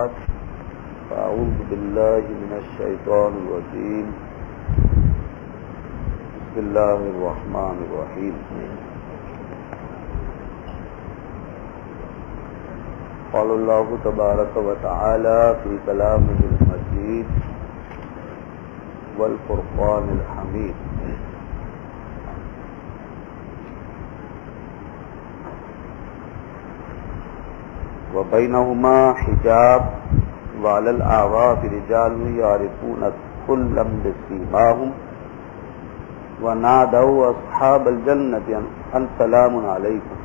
أعوذ بالله من الشيطان الرجيم. بسم الله الرحمن الرحيم. قال الله تبارك وتعالى في كلامه المجيد والفرقان الحميد. وبينهما حجاب وعلى الأعراف رجال يعرفون كلا بسيماهم ونادوا أصحاب الجنة أن سلام عليكم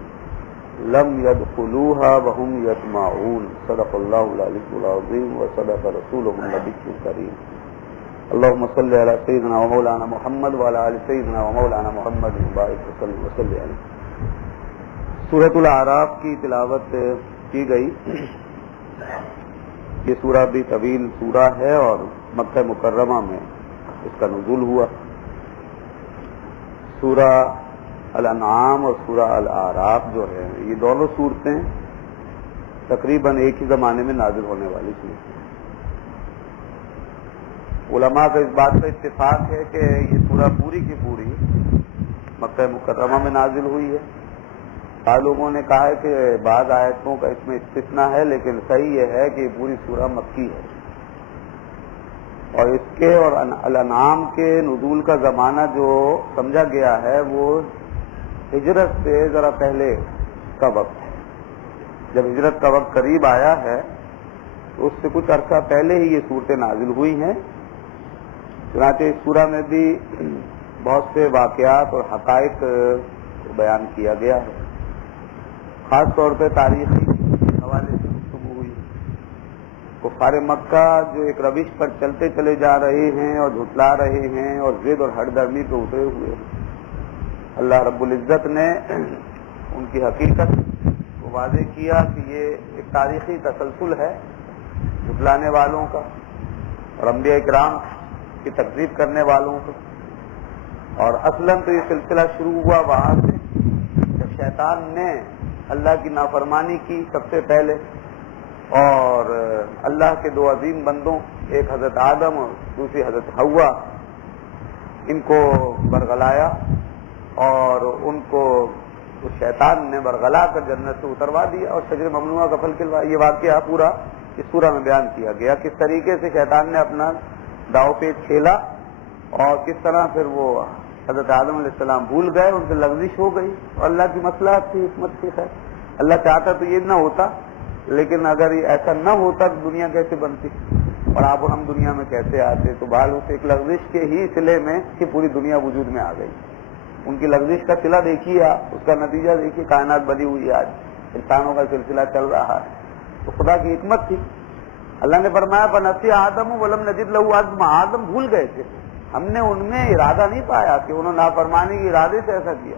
لم يدخلوها وهم يطمعون. صدق الله العلي العظيم وصدق رسوله النبي الكريم. اللهم صل على سيدنا ومولانا محمد وعلى آل سيدنا ومولانا محمد وبارك وسلم علیہ. سورۃ الاعراف کی تلاوت کی گئی. یہ سورہ بھی طویل سورہ ہے اور مکہ مکرمہ میں اس کا نزول ہوا. سورہ الانعام اور سورہ الاعراف جو ہے یہ دونوں صورتیں تقریباً ایک ہی زمانے میں نازل ہونے والی صورتیں. علماء کا اس بات کا اتفاق ہے کہ یہ سورہ پوری کی پوری مکہ مکرمہ میں نازل ہوئی ہے. بعض لوگوں نے کہا ہے کہ بعض آیتوں کا اس میں استثناء ہے، لیکن صحیح یہ ہے کہ یہ پوری سورہ مکی ہے. اور اس کے اور الانعام کے نزول کا زمانہ جو سمجھا گیا ہے وہ ہجرت سے ذرا پہلے کا وقت ہے. جب ہجرت کا وقت قریب آیا ہے تو اس سے کچھ عرصہ پہلے ہی یہ صورتیں نازل ہوئی ہیں. چنانچہ اس سورہ میں بھی بہت سے واقعات اور حقائق کو بیان کیا گیا ہے. خاص طور پہ تاریخی حوالے سے گفتگو ہوئی. کفار مکہ جو ایک روش پر چلتے چلے جا رہے ہیں اور جھٹلا رہے ہیں اور ضد اور ہٹ درمی پہ اترے ہوئے ہیں، اللہ رب العزت نے ان کی حقیقت کو واضح کیا کہ یہ ایک تاریخی تسلسل ہے جھٹلانے والوں کا اور انبیاء کرام کی تکذیب کرنے والوں کا. اور اصلاً تو یہ سلسلہ شروع ہوا وہاں سے جب شیطان نے اللہ کی نافرمانی کی سب سے پہلے اور اللہ کے دو عظیم بندوں، ایک حضرت آدم اور دوسری حضرت حوا، ان کو برگلایا اور ان کو شیطان نے برگلا کر جنت سے اتروا دیا اور شجر ممنوعہ کا پھل کھلوایا. یہ واقعہ پورا اس سورہ میں بیان کیا گیا، کس طریقے سے شیطان نے اپنا داؤ پیچ کھیلا اور کس طرح پھر وہ حضرت آدم علیہ السلام بھول گئے، ان سے لغزش ہو گئی اور اللہ کی مصلحت تھی، حکمت تھی. خیر اللہ چاہتا تو یہ نہ ہوتا، لیکن اگر یہ ایسا نہ ہوتا تو دنیا کیسے بنتی اور آپ ہم دنیا میں کیسے آتے. تو بہرحال اس ایک لغزش کے ہی صلے میں کہ پوری دنیا وجود میں آ گئی. ان کی لغزش کا صلہ دیکھیے آپ، اس کا نتیجہ دیکھیے، کائنات بنی ہوئی ہے، آج انسانوں کا سلسلہ چل رہا ہے. تو خدا کی حکمت تھی. اللہ نے فرمایا فنسی آدم ولم نجد لہ عزما. آدم بھول گئے تھے، ہم نے ان میں ارادہ نہیں پایا کہ انہوں نے نافرمانی کے ارادے سے ایسا کیا.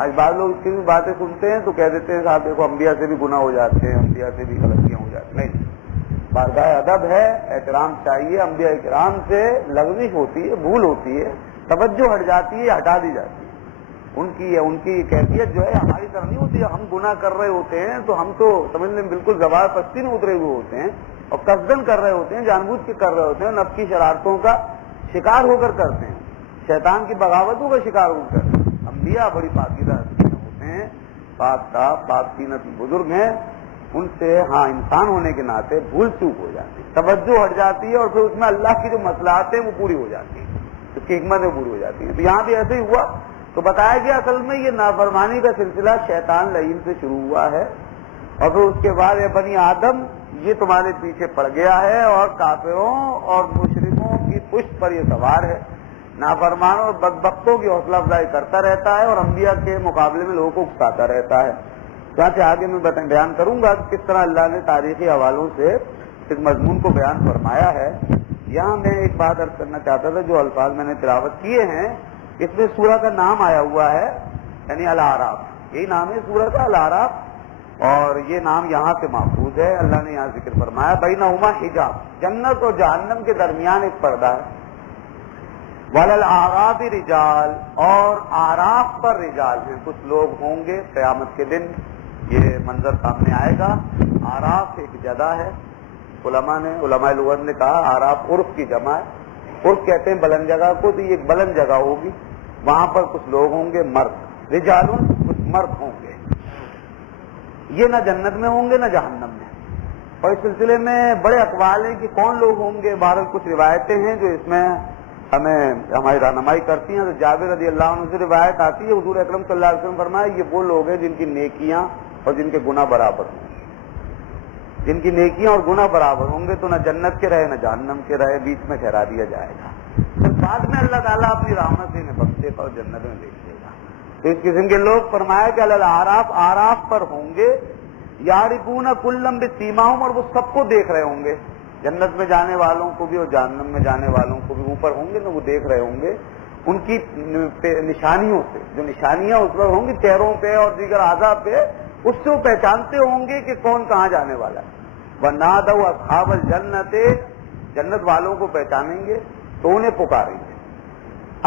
آج بعض لوگ اس کی بھی باتیں سنتے ہیں تو کہہ دیتے ہیں صاحب دیکھو انبیاء سے بھی گناہ ہو جاتے ہیں، انبیاء سے بھی غلطیاں ہو جاتی ہیں. نہیں، بارگاہ ادب ہے، احترام چاہیے. انبیاء کرام سے لغزش ہوتی ہے، بھول ہوتی ہے، توجہ ہٹ جاتی ہے، ہٹا دی جاتی ہے. ان کی کیفیت جو ہے ہماری طرح نہیں ہوتی ہے. ہم گناہ کر رہے ہوتے ہیں تو ہم تو سمجھ لیں بالکل زبان پستی میں اترے ہوئے ہوتے ہیں اور قصدن کر رہے ہوتے ہیں، جان بوجھ کے کر رہے ہوتے ہیں، نفس کی شرارتوں کا شکار ہو کر کرتے ہیں، شیطان کی بغاوتوں کا شکار ہو کر. انبیاء بڑی پاکیزہ ہوتے ہیں، پاک صاف پاک سینت بزرگ ہیں. ان سے ہاں انسان ہونے کے ناطے بھول چوک ہو جاتی ہے، توجہ ہٹ جاتی ہے اور پھر اس میں اللہ کی جو مصلحات ہیں وہ پوری ہو جاتی ہیں، اس کی حکمتیں پوری ہو جاتی ہیں. تو یہاں بھی ایسے ہی ہوا. تو بتایا گیا اصل میں یہ نافرمانی کا سلسلہ شیطان لعین سے شروع ہوا ہے اور پھر اس کے بعد یہ بنی آدم یہ تمہارے پیچھے پڑ گیا ہے اور کافروں اور مشرکوں کی پشت پر یہ سوار ہے، نافرمانوں اور بدبختوں کی حوصلہ افزائی کرتا رہتا ہے اور انبیاء کے مقابلے میں لوگوں کو اکساتا رہتا ہے. چنانچہ آگے میں بیان کروں گا کہ کس طرح اللہ نے تاریخی حوالوں سے اس مضمون کو بیان فرمایا ہے. یہاں میں ایک بات عرض کرنا چاہتا تھا، جو الفاظ میں نے تلاوت کیے ہیں اس میں سورہ کا نام آیا ہوا ہے، یعنی الاعراف. یہی نام ہے سورہ کا، الاعراف، اور یہ نام یہاں سے محفوظ ہے. اللہ نے یہاں ذکر فرمایا بینہما حجاب، جنت اور جہنم کے درمیان ایک پردہ ہے. وَلَلْأَعْرَافِ رِجَالٌ، اور اعراف پر رجال ہیں، کچھ لوگ ہوں گے قیامت کے دن. یہ منظر سامنے آئے گا. اعراف ایک جگہ ہے علماء لغت نے کہا آراف عرف کی جمع ہے. عرف کہتے ہیں بلند جگہ کو، تو یہ ایک بلند جگہ ہوگی، وہاں پر کچھ لوگ ہوں گے مرد، رجالون کچھ مرد ہوں گے، یہ نہ جنت میں ہوں گے نہ جہنم میں. اور اس سلسلے میں بڑے اقوال ہیں کہ کون لوگ ہوں گے. بہرحال کچھ روایتیں ہیں جو اس میں ہمیں ہماری رہنمائی کرتی ہیں. تو جابر رضی اللہ عنہ سے روایت آتی ہے، حضور اکرم صلی اللہ علیہ وسلم فرمایا یہ وہ لوگ ہیں جن کی نیکیاں اور جن کے گناہ برابر ہوں گے. جن کی نیکیاں اور گناہ برابر ہوں گے تو نہ جنت کے رہے نہ جہنم کے رہے، بیچ میں ٹھہرا دیا جائے گا. پھر بعد میں اللہ تعالیٰ اپنی رحمت سے انہیں بخشے گا اور جنت میں بھیج دے گا. تو اس قسم کے لوگ فرمایا کہ آراف پر ہوں گے، یعرفون کلم بسیماہم، اور وہ سب کو دیکھ رہے ہوں گے، جنت میں جانے والوں کو بھی اور جہنم میں جانے والوں کو بھی. اوپر ہوں گے نا، وہ دیکھ رہے ہوں گے ان کی نشانیوں سے، جو نشانیاں اس پر ہوں گی چہروں پہ اور دیگر اعضاء پہ، اس سے وہ پہچانتے ہوں گے کہ کون کہاں جانے والا ہے. وَنَادَوْا أَصْحَابَ الْجَنَّةِ، جنت والوں کو پہچانیں گے تو انہیں پکاریں گے،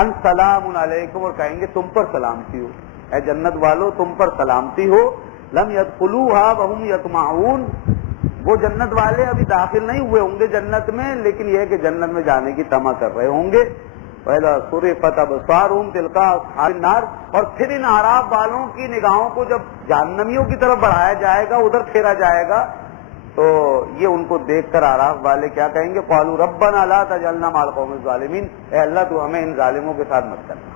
ان سلام علیکم، اور کہیں گے تم پر سلامتی ہو، اے جنت والو تم پر سلامتی ہو. لم يدخلوها وهم يطمعون، وہ جنت والے ابھی داخل نہیں ہوئے ہوں گے جنت میں، لیکن یہ ہے کہ جنت میں جانے کی طمع کر رہے ہوں گے. وَإِذَا صُرِفَتْ أَبْصَارُهُمْ تِلْقَاءَ أَصْحَابِ النَّارِ، اور پھر ان اعراف والوں کی نگاہوں کو جب جہنمیوں کی طرف بڑھایا جائے گا، ادھر پھیرا جائے گا، تو یہ ان کو دیکھ کر اعراف والے کیا کہیں گے؟ قالوا ربنا لا تجعلنا مع القوم الظالمین، اے اللہ تو ہمیں ان ظالموں کے ساتھ مت کرنا.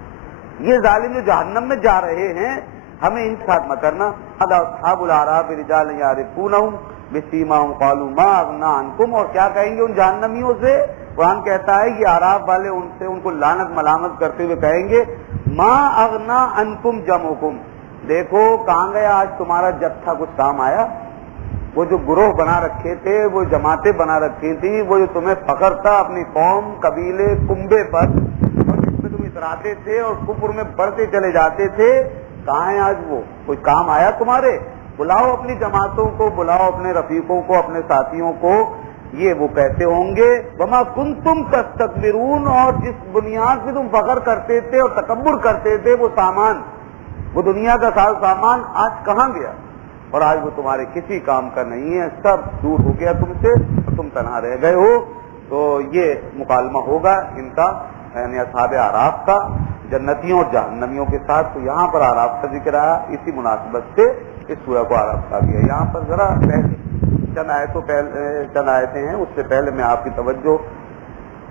یہ ظالم جو جہنم میں جا رہے ہیں ہمیں ان کے ساتھ مت کرنا. اصحاب الاعراف رجال یعرفونہم بسیماہم قالوا ما اغنی عنکم، اور کیا کہیں گے ان جہنمیوں سے؟ قرآن کہتا ہے کہ اعراف والے ان سے ان کو لعنت ملامت کرتے ہوئے کہیں گے ما اغنی عنکم جمعکم، دیکھو کہاں گیا آج تمہارا جتھا، کچھ کام آیا؟ وہ جو گروہ بنا رکھے تھے، وہ جماعتیں بنا رکھی تھی، وہ جو تمہیں فخر تھا اپنی قوم قبیلے کنبے پر، اور جس میں تم اتراتے تھے اور کفر میں بڑھتے چلے جاتے تھے، کہاں ہے آج وہ؟ کوئی کام آیا تمہارے؟ بلاؤ اپنی جماعتوں کو، بلاؤ اپنے رفیقوں کو، اپنے ساتھیوں کو. یہ وہ کہتے ہوں گے وما کنتم تستکبرون، اور جس بنیاد پہ تم فخر کرتے تھے اور تکبر کرتے تھے، وہ سامان، وہ دنیا کا سامان آج کہاں گیا؟ اور آج وہ تمہارے کسی کام کا نہیں ہے، سب دور ہو گیا تم سے اور تم تنہا رہ گئے ہو. تو یہ مکالمہ ہوگا ان کا، یعنی اصحاب اعراف کا جنتیوں اور جہنمیوں کے ساتھ. تو یہاں پر اعراف کا ذکر آیا، اسی مناسبت سے اس سورہ کو اعراف کہا گیا. یہاں پر ذرا پہلے چند آیتیں ہیں، اس سے پہلے میں آپ کی توجہ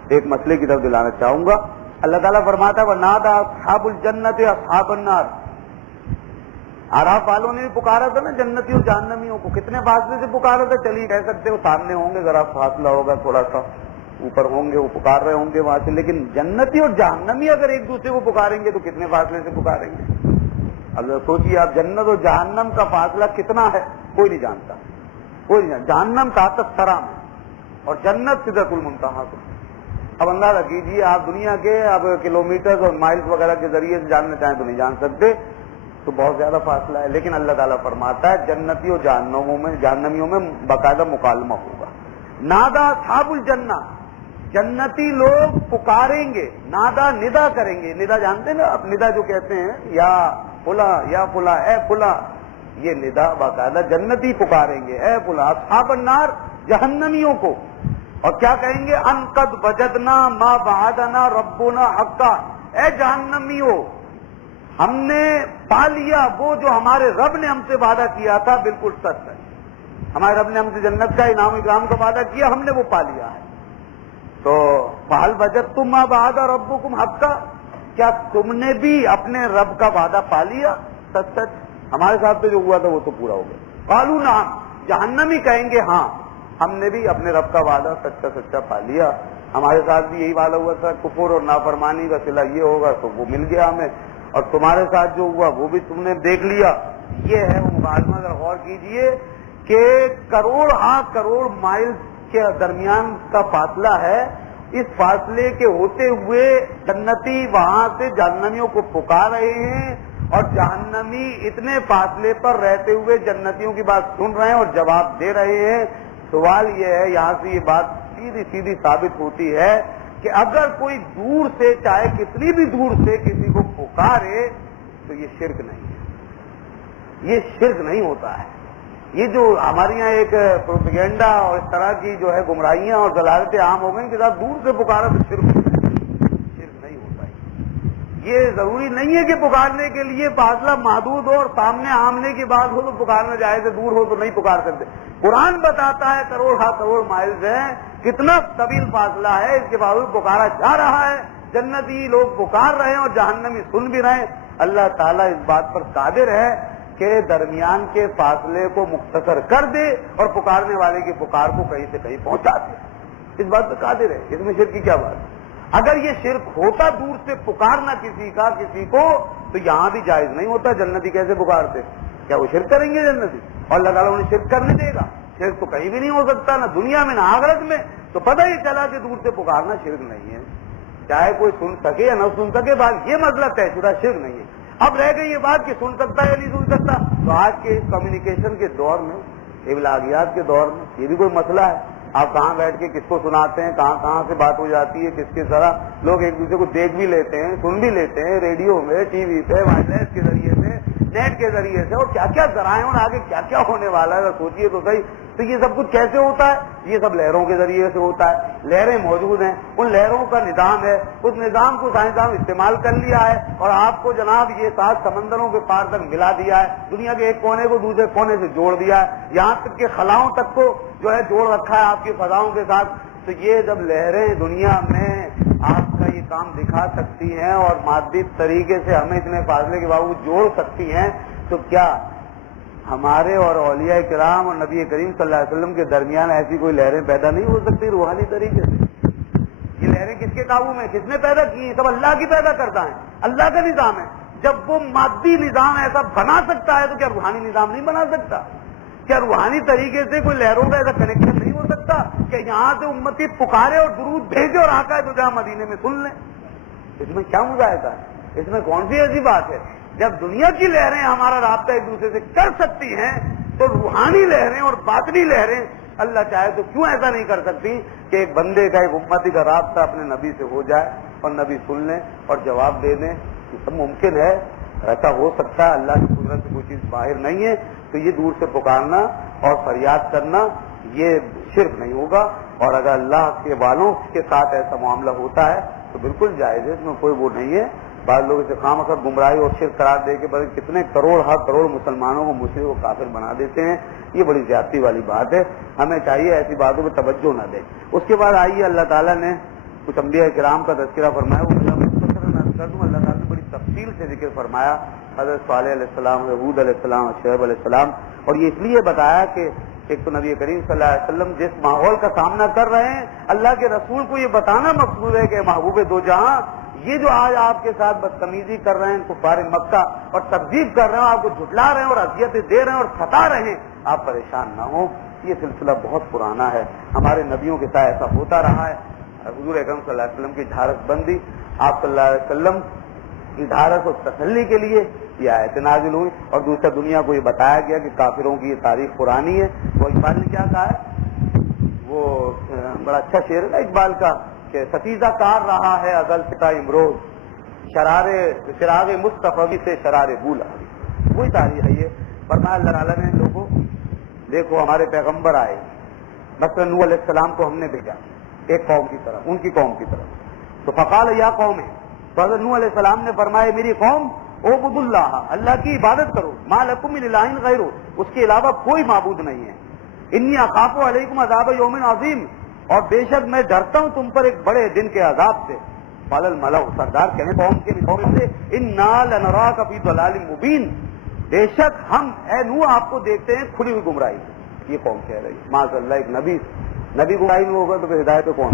ایک مسئلے کی طرف دلانا چاہوں گا. اللہ تعالیٰ فرماتا ہے وَنَادَىٰ أَصْحَابُ الْجَنَّةِ أَصْحَابَ النَّارِ، اعراف والوں نے بھی پکارا تھا نا جنتیوں جہنمیوں کو. کتنے فاصلے سے پکارا تھا؟ چلیے کہہ سکتے ہو سامنے ہوں گے، ذرا فاصلہ ہوگا تھوڑا سا، اوپر ہوں گے، وہ پکار رہے ہوں گے وہاں سے. لیکن جنتی اور جہنمی اگر ایک دوسرے کو پکاریں گے تو کتنے فاصلے سے پکاریں گے؟ اب سوچیے آپ، جنت اور جہنم کا فاصلہ کتنا ہے؟ کوئی نہیں جانتا، کوئی نہیں جانتا. جہنم تحت الثری میں اور جنت سدرۃ المنتہا کو. اب اندازہ کیجیے، آپ دنیا کے اب کلومیٹر اور مائلز وغیرہ کے ذریعے سے جاننا چاہیں تو نہیں جان سکتے، تو بہت زیادہ فاصلہ ہے. لیکن اللہ تعالیٰ فرماتا ہے جنتی اور جہنمیوں میں باقاعدہ مکالمہ ہوگا. نادا اصحاب الجنہ، جنتی لوگ پکاریں گے، نادا ندا کریں گے. ندا جانتے ہیں نا آپ، ندا جو کہتے ہیں یا فلا یا فلا، اے فلا، یہ ندا باقاعدہ جنتی پکاریں گے اے فلا. اصحاب النار، جہنمیوں کو. اور کیا کہیں گے؟ ان قد وجدنا ما وعدنا ربنا حقا، اے جہنمیوں ہم نے پا لیا وہ جو ہمارے رب نے ہم سے وعدہ کیا تھا، بالکل سچ ہے. ہمارے رب نے ہم سے جنت کا انعام اکرام کا وعدہ کیا، ہم نے وہ پا لیا ہے. تو فہل وجدتم ما وعد ربکم حقا، کیا تم نے بھی اپنے رب کا وعدہ پا لیا سچ سچ؟ ہمارے ساتھ تو جو ہوا تھا وہ تو پورا ہو گیا. قالوا نعم، جہنمی کہیں گے ہاں ہم نے بھی اپنے رب کا وعدہ سچا سچا پا لیا، ہمارے ساتھ بھی یہی وعدہ ہوا تھا، کفر اور نافرمانی کا صلہ یہ ہوگا تو وہ مل گیا ہمیں، اور تمہارے ساتھ جو ہوا وہ بھی تم نے دیکھ لیا. یہ ہے وہ مکالمہ. اگر غور کیجئے کہ کروڑ مائل کے درمیان کا فاصلہ ہے، اس فاصلے کے ہوتے ہوئے جنتی وہاں سے جہنمیوں کو پکار رہے ہیں، اور جہنمی اتنے فاصلے پر رہتے ہوئے جنتیوں کی بات سن رہے ہیں اور جواب دے رہے ہیں. سوال یہ ہے، یہاں سے یہ بات سیدھی ثابت ہوتی ہے کہ اگر کوئی دور سے، چاہے کتنی بھی دور سے کسی کو پکارے تو یہ شرک نہیں ہے، یہ شرک نہیں ہوتا ہے. یہ جو ہمارے یہاں ایک پروپیگنڈا اور اس طرح کی جو ہے گمراہیاں اور ضلالتیں عام ہو گئی کہ صاحب دور سے پکارا تو شرک نہیں ہوتا ہے. یہ ضروری نہیں ہے کہ پکارنے کے لیے فاصلہ محدود ہو اور سامنے آمنے کی بات ہو تو پکارنا جائز ہے، دور ہو تو نہیں پکار سکتے. قرآن بتاتا ہے کروڑ مائل ہے کتنا طویل فاصلہ ہے، اس کے باوجود پکارا جا رہا ہے. جنتی لوگ پکار رہے ہیں اور جہنمی سن بھی رہے ہیں. اللہ تعالیٰ اس بات پر قادر ہے کہ درمیان کے فاصلے کو مختصر کر دے اور پکارنے والے کی پکار کو کہیں سے کہیں پہنچا دے. اس بات پر قادر ہے. اس میں شرک کی کیا بات ہے؟ اگر یہ شرک ہوتا دور سے پکارنا کسی کو تو یہاں بھی جائز نہیں ہوتا. جنتی کیسے پکارتے؟ کیا وہ شرک کریں گے جنتی؟ اور اللہ تعالیٰ انہیں شرک کرنے دے گا؟ شرک تو کہیں بھی نہیں ہو سکتا، نہ دنیا میں نہ آخرت میں. تو پتہ ہی چلا کہ دور سے پکارنا شرک نہیں ہے، چاہے کوئی سن سکے یا نہ سن سکے. بات یہ مسئلہ طے شدہ شرک نہیں ہے. اب رہ گئی یہ بات کہ سن سکتا ہے یا نہیں سن سکتا. تو آج کے کمیونیکیشن کے دور میں، ابلاغیات کے دور میں یہ بھی کوئی مسئلہ ہے. آپ کہاں بیٹھ کے کس کو سناتے ہیں، کہاں سے بات ہو جاتی ہے، کس کے طرح لوگ ایک دوسرے کو دیکھ بھی لیتے ہیں، سن بھی لیتے ہیں، ریڈیو میں، ٹی وی پہ، وائرلیس کے ذریعے سے، نیٹ کے ذریعے سے، اور کیا کیا ذرائع اور آگے کیا کیا ہونے والا ہے اگر سوچیے تو صحیح. تو یہ سب کچھ کیسے ہوتا ہے؟ یہ سب لہروں کے ذریعے سے ہوتا ہے. لہریں موجود ہیں، ان لہروں کا نظام ہے، اس نظام کو سائنسدانوں نے استعمال کر لیا ہے اور آپ کو جناب یہ 7 سمندروں کے پار تک ملا دیا ہے. دنیا کے ایک کونے کو دوسرے کونے سے جوڑ دیا ہے، یہاں تک کہ خلاؤں تک کو جو ہے جوڑ رکھا ہے آپ کی فضاؤں کے ساتھ. تو یہ جب لہریں دنیا میں آپ کا یہ کام دکھا سکتی ہیں اور مادی طریقے سے ہمیں اتنے فاصلے کے باوجود جوڑ سکتی ہیں، تو کیا ہمارے اور اولیاء کرام اور نبی کریم صلی اللہ علیہ وسلم کے درمیان ایسی کوئی لہریں پیدا نہیں ہو سکتی روحانی طریقے سے؟ یہ لہریں کس کے قابو میں، کس نے پیدا کی؟ سب اللہ کی پیدا کرتا ہے، اللہ کا نظام ہے. جب وہ مادی نظام ایسا بنا سکتا ہے تو کیا روحانی نظام نہیں بنا سکتا؟ کیا روحانی طریقے سے کوئی لہروں کا ایسا کنیکشن نہیں ہو سکتا کہ یہاں سے امتی پکارے اور درود بھیجے اور آقا تو جہاں مدینے میں سن لیں؟ اس میں کیا مذاہقہ ہے؟ اس میں کون سی ایسی بات ہے؟ جب دنیا کی لہریں ہمارا رابطہ ایک دوسرے سے کر سکتی ہیں تو روحانی لہریں اور باطنی لہریں اللہ چاہے تو کیوں ایسا نہیں کر سکتی کہ ایک بندے کا، ایک امتی کا رابطہ اپنے نبی سے ہو جائے اور نبی سن لیں اور جواب دے دیں. یہ سب ممکن ہے، ایسا ہو سکتا ہے. اللہ کی قدرت سے کوئی چیز باہر نہیں ہے. تو یہ دور سے پکارنا اور فریاد کرنا یہ شرک نہیں ہوگا. اور اگر اللہ کے والوں کے ساتھ ایسا معاملہ ہوتا ہے تو بالکل جائز ہے، اس میں کوئی وہ نہیں ہے. بعض لوگ اسے خام خواہ گمراہی اور شرک قرار دے کے بلکہ کتنے کروڑ مسلمانوں کو مشرک و کافر بنا دیتے ہیں. یہ بڑی زیادتی والی بات ہے. ہمیں چاہیے ایسی باتوں پہ توجہ نہ دیں. اس کے بعد آئیے اللہ تعالیٰ نے کچھ انبیاء کرام کا تذکرہ فرمایا. وہ کر دوں. اللہ تعالیٰ نے بڑی تفصیل سے ذکر فرمایا حضرت صالح علیہ السلام، ہود علیہ السلام، شعیب علیہ السلام. اور یہ اس لیے بتایا کہ ایک تو نبی کریم صلی اللہ علیہ وسلم جس ماحول کا سامنا کر رہے ہیں، اللہ کے رسول کو یہ بتانا مقصود ہے کہ محبوب دو جہاں، یہ جو آج آپ کے ساتھ بدتمیزی کر رہے ہیں کفار مکہ اور تکذیب کر رہے ہیں، آپ کو جھٹلا رہے ہیں اور اذیتیں دے رہے ہیں اور ستا رہے ہیں، آپ پریشان نہ ہوں. یہ سلسلہ بہت پرانا ہے، ہمارے نبیوں کے ساتھ ایسا ہوتا رہا ہے. حضور اکرم صلی اللہ علیہ وسلم کی ڈھارس بندی، آپ صلی اللہ علیہ وسلم کی ڈھارس اور تسلی کے لیے یہ آیت نازل ہوئی. اور دوسرا دنیا کو یہ بتایا گیا کہ کافروں کی یہ تاریخ پرانی ہے. وہ اقبال نے کیا کہا ہے، وہ بڑا اچھا شعر ہے اقبال کا کہ ستیزہ کار رہا ہے ازل سے امروز، شرار مصطفی سے شرار بولا. وہی تاریخ ہے یہ. فرمایا اللہ تعالیٰ نے لوگوں دیکھو ہمارے پیغمبر آئے، مثلا نوح علیہ السلام کو ہم نے بھیجا ایک قوم کی طرف، ان کی قوم کی طرف. تو فقال یا قوم ہے، تو حضرت نوح علیہ السلام نے فرمایا میری قوم اعبدوا اللہ، اللہ کی عبادت کرو، ما لکم من الہ غیرہ، اس کے علاوہ کوئی معبود نہیں ہے. انی اخاف علیکم عذاب یوم عظیم، اور بے شک میں ڈرتا ہوں تم پر ایک بڑے دن کے عذاب سے. قال الملأ، سردار کہنے قوم سے انا لنراک فی ضلال مبین، بے شک ہم اے نوح آپ کو دیکھتے ہیں کھلی ہوئی گمراہی. یہ قوم کہہ رہی ہے معاذ اللہ، ایک نبی گمراہی میں ہوگا تو پھر ہدایت پہ کون؟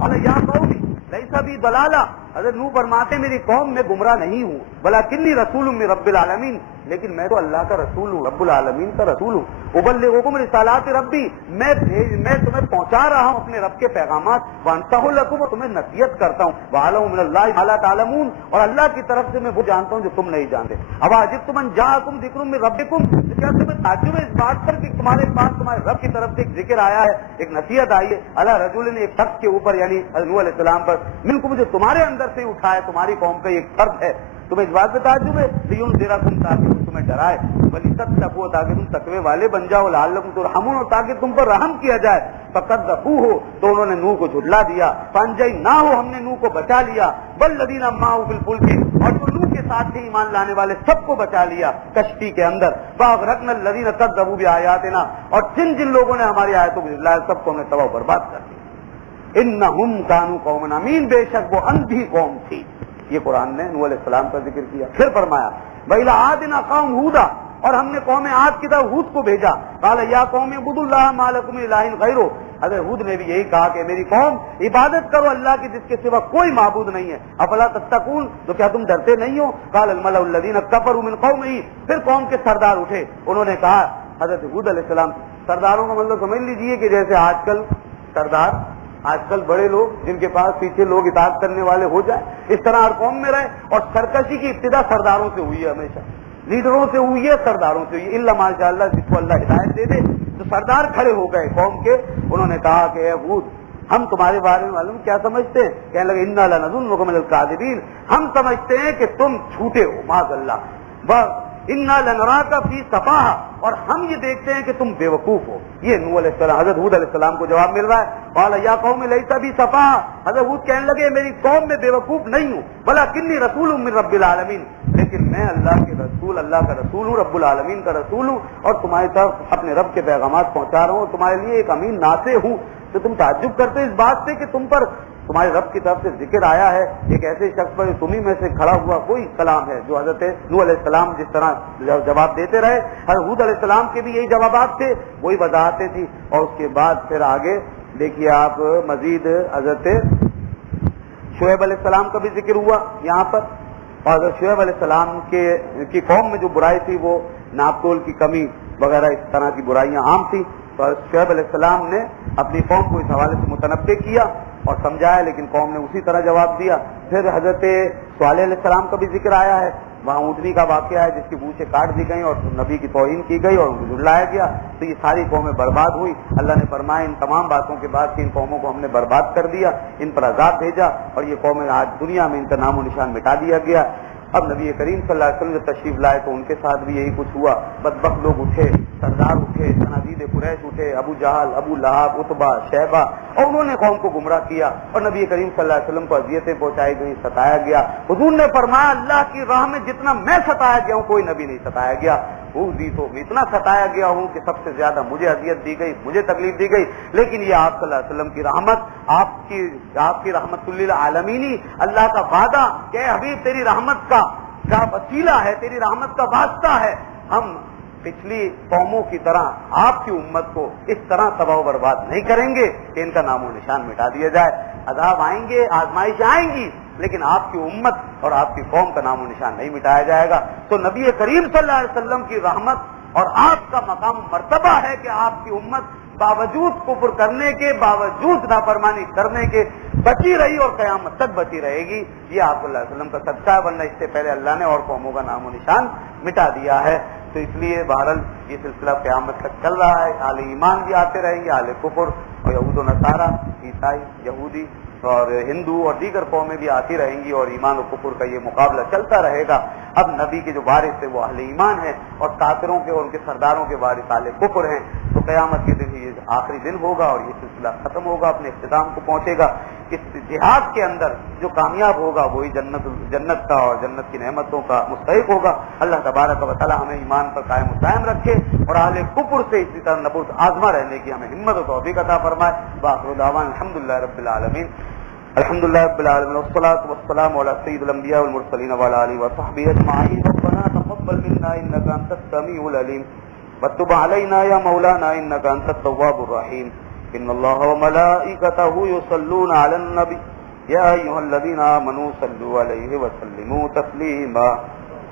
قال یا قوم لیس بی ضلالہ، حضرت نوح فرماتے میری قوم میں گمراہ نہیں ہوں، ولکنی رسول من رب العالمین، لیکن میں تو اللہ کا رسول ہوں، رب العالمین کا رسول ہوں. ابلغکم رسالات ربی، میں تمہیں پہنچا رہا ہوں اپنے رب کے پیغامات. وانصح لکم، اور تمہیں نصیحت کرتا ہوں. وعلم من اللہ ما لا تعلمون، اور اللہ کی طرف سے میں وہ جانتا ہوں جو تم نہیں جانتے. اواجبتم ان جاءکم ذکر من ربکم، کیا تمہیں تعجب ہے اس بات پر کہ تمہارے پاس تمہارے رب کی طرف سے ایک ذکر آیا ہے، ایک نصیحت آئی ہے. علی رجل، ایک شخص کے اوپر، یعنی نوح علیہ السلام پر، منکم، جو تمہارے اندر سے اٹھا ہے، تمہاری قوم کا ایک فرد ہے. تمہیں اس بات پہ تعجب ہے، لیونذرکم، تاکہ تمہیں ڈرائے، بلی تتقوا تاکہ تم تقوی والے بن جاؤ، لعلکم ترحمون تاکہ تم پر رحم کیا جائے، فکذبوہ تو انہوں نے نوح کو جھٹلا دیا، فانجیناہ ہم نے نوح کو بچا لیا، والذین معہ فی الفلک اور جو نوح کے ساتھ تھے ایمان لانے والے سب کو بچا لیا کشتی کے اندر، فاغرقنا الذین کذبوا بآیاتنا اور جن جن لوگوں نے ہماری آیتوں کو جھٹلایا سب کو ہم نے تباہ و برباد کر دیا۔ انہم کانوا قوما عمین بے شک وہ اندھی قوم تھی۔ یہ قرآن نے نوح علیہ السلام کا ذکر کیا۔ پھر فرمایا وَإِلَىٰ عَادٍ أَخَاهُمْ هُودًا اور ہم نے قوم عاد کی طرف ہود کو بھیجا، قال یا قوم اعبدوا اللہ ما لکم من الہ غیرہ، حضرت ہود نے بھی یہی کہا کہ میری قوم عبادت کرو اللہ کی جس کے سوا کوئی معبود نہیں ہے، افلا تتقون تو کیا تم ڈرتے نہیں ہو؟ قال الملأ الذین کفروا من قومہ پھر قوم کے سردار اٹھے، انہوں نے کہا حضرت ہود علیہ السلام، سرداروں کا مطلب سمجھ لیجئے کہ جیسے آج کل سردار، آج کل بڑے لوگ جن کے پاس پیچھے لوگ اطاعت کرنے والے ہو جائیں، اس طرح ہر قوم میں رہے، اور سرکشی کی ابتدا سرداروں سے ہوئی ہے، ہمیشہ لیڈروں سے ہوئی ہے، سرداروں سے ہوئی ہے، الا ماشاء اللہ جس کو اللہ ہدایت دے دے۔ تو سردار کھڑے ہو گئے قوم کے، انہوں نے کہا کہ اے ہود ہم تمہارے بارے میں معلوم کیا سمجھتے ہیں؟ کہنے لگے انا لنظنکم من الکاذبین، ہم سمجھتے ہیں کہ تم جھوٹے ہو، معاذ اللہ، انا لنراک فی سفاہہ اور ہم یہ دیکھتے ہیں کہ تم بیوقوف ہو۔ یہ نوح علیہ السلام حضرت ہود علیہ السلام کو جواب مل رہا ہے، قال یا قوم لیس بی سفاہہ، حضرت ہود کہنے لگے میری قوم میں بیوقوف نہیں ہوں، ولکنی رسول من رب العالمین، لیکن میں اللہ کے رسول، اللہ کا رسول ہوں، رب العالمین کا رسول ہوں، اور تمہاری طرف اپنے رب کے پیغامات پہنچا رہا ہوں، تمہارے لیے ایک امین ناصح ہوں۔ تو تم تعجب کرتے اس بات سے کہ تم پر تمہارے رب کی طرف سے ذکر آیا ہے، ایک ایسے شخص پر تمہیں میں سے کھڑا ہوا کوئی کلام ہے جو حضرت نوح علیہ السلام جس طرح جواب دیتے رہے، حضرت ہود علیہ السلام کے بھی یہی جوابات تھے، وہی وضاحتیں تھی۔ اور اس کے بعد پھر آگے دیکھیے آپ مزید حضرت شعیب علیہ السلام کا بھی ذکر ہوا یہاں پر، اور حضرت شعیب علیہ السلام کی قوم میں جو برائی تھی وہ ناپ تول کی کمی وغیرہ اس طرح کی برائیاں عام تھیں، تو حضرت شعیب علیہ السلام نے اپنی قوم کو اس حوالے سے متنبہ کیا اور سمجھایا، لیکن قوم نے اسی طرح جواب دیا۔ پھر حضرت صالح علیہ السلام کا بھی ذکر آیا ہے، وہاں اونٹنی کا واقعہ ہے جس کی پوچھیں کاٹ دی گئیں اور نبی کی توہین کی گئی اور ان کو جھٹلایا گیا، تو یہ ساری قومیں برباد ہوئی۔ اللہ نے فرمایا ان تمام باتوں کے بعد کہ ان قوموں کو ہم نے برباد کر دیا، ان پر عذاب بھیجا، اور یہ قومیں آج دنیا میں ان کا نام و نشان مٹا دیا گیا۔ اب نبی کریم صلی اللہ علیہ وسلم جب تشریف لائے تو ان کے ساتھ بھی یہی کچھ ہوا، بدبخت لوگ اٹھے، سردار اٹھے، صنادید قریش اٹھے، ابو جہل، ابو لہب، عتبہ، شیبہ، اور انہوں نے قوم کو گمراہ کیا، اور نبی کریم صلی اللہ علیہ وسلم کو اذیتیں پہنچائی گئی، ستایا گیا۔ حضور نے فرمایا اللہ کی راہ میں جتنا میں ستایا گیا ہوں کوئی نبی نہیں ستایا گیا، تو اتنا ستایا گیا ہوں کہ سب سے زیادہ مجھے اذیت دی گئی، مجھے تکلیف دی گئی، لیکن یہ آپ صلی اللہ علیہ وسلم کی رحمت، آپ کی رحمت للعالمین، اللہ کا وعدہ کہ اے حبیب تیری رحمت کا وسیلہ ہے، تیری رحمت کا واسطہ ہے، ہم پچھلی قوموں کی طرح آپ کی امت کو اس طرح تباہ و برباد نہیں کریں گے کہ ان کا نام و نشان مٹا دیا جائے۔ عذاب آئیں گے، آزمائش آئیں گی، لیکن آپ کی امت اور آپ کی قوم کا نام و نشان نہیں مٹایا جائے گا۔ تو نبی کریم صلی اللہ علیہ وسلم کی رحمت اور آپ کا مقام مرتبہ ہے کہ آپ کی امت باوجود کفر کرنے کے، باوجود نافرمانی کرنے کے بچی رہی اور قیامت تک بچی رہے گی۔ یہ آپ صلی اللہ علیہ وسلم کا صدقہ ہے، ورنہ اس سے پہلے اللہ نے اور قوموں کا نام و نشان مٹا دیا ہے۔ تو اس لیے بہرحال یہ سلسلہ قیامت تک چل رہا ہے، اہل ایمان بھی آتے رہیں گے، اہل کفر اور یہود و نصارہ، عیسائی، یہودی اور ہندو اور دیگر قومیں بھی آتی رہیں گی، اور ایمان و کفر کا یہ مقابلہ چلتا رہے گا۔ اب نبی کے جو وارث ہیں وہ اہل ایمان ہیں، اور کافروں کے اور ان کے سرداروں کے وارث اہل کفر ہیں۔ تو قیامت کے دن یہ آخری دن ہوگا اور یہ سلسلہ ختم ہوگا، اپنے اختتام کو پہنچے گا۔ اس جہاد کے اندر جو کامیاب ہوگا وہی جنت کا اور جنت کی نعمتوں کا مستحق ہوگا۔ اللہ تبارک و تعالی ہمیں ایمان پر قائم و دائم رکھے، اور اہل کفر سے اسی طرح نبرد آزما رہنے کی ہمیں ہمت و توفیق عطا فرمائے۔ وآخر دعوانا الحمدللہ رب العالمین، الحمدللہ رب العالمین، والصلاة والسلام علی سید الانبیاء والمرسلین وعلی آلہ وصحبہ اجمعین۔ ربنا تقبل منا انک انت السمیع العلیم وتب علینا یا مولانا انک انت التواب الرحیم۔ ان اللہ وملائکتہ یصلون علی النبی یا ایھا الذین آمنوا صلوا علیہ وسلموا تسلیما۔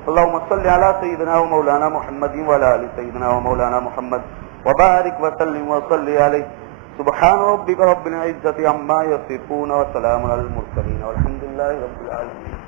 اللهم صل علی سیدنا و مولانا محمد وعلی آل سیدنا و مولانا محمد وبارک وسلم وصل علیہ۔ سبحان ربک رب العزة عما یصفون وسلام علی المرسلین والحمد للہ رب العالمین۔